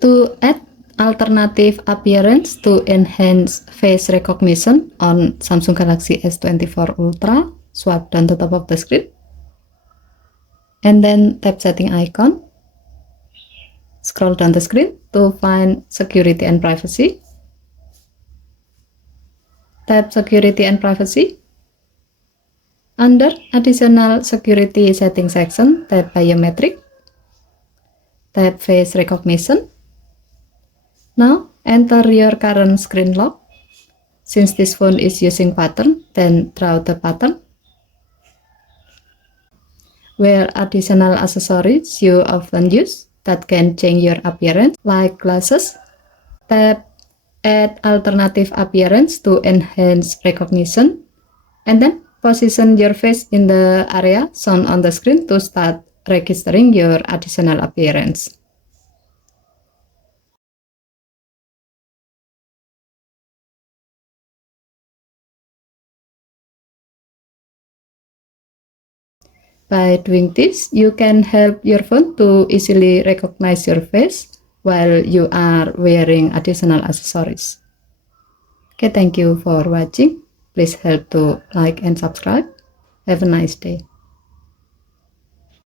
To add alternative appearance to enhance face recognition on Samsung Galaxy S24 Ultra, swipe down the top of the screen and then tap setting icon. Scroll down the screen to find security and privacy. Tap security and privacy. Under additional security settings section, tap biometric. Tap face recognition. Now enter your current screen lock. Since this phone is using pattern, then draw the pattern. Wear additional accessories you often use that can change your appearance, like glasses. Tap add alternative appearance to enhance recognition, and then position your face in the area shown on the screen to start registering your additional appearance. By doing this, you can help your phone to easily recognize your face while you are wearing additional accessories. Okay, thank you for watching. Please help to like and subscribe. Have a nice day.